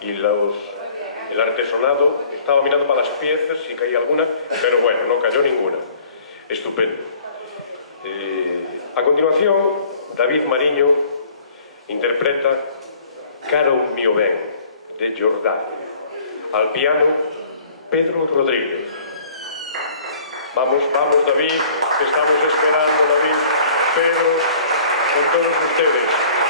y el artesonado. Estaba mirando para las piezas si caía alguna, pero bueno, no cayó ninguna. Estupendo. A continuación, David Mariño interpreta Caro mío ben, de Jordán. Al piano, Pedro Rodríguez. Vamos, vamos, David, que estamos esperando, David, Pedro, con todos ustedes.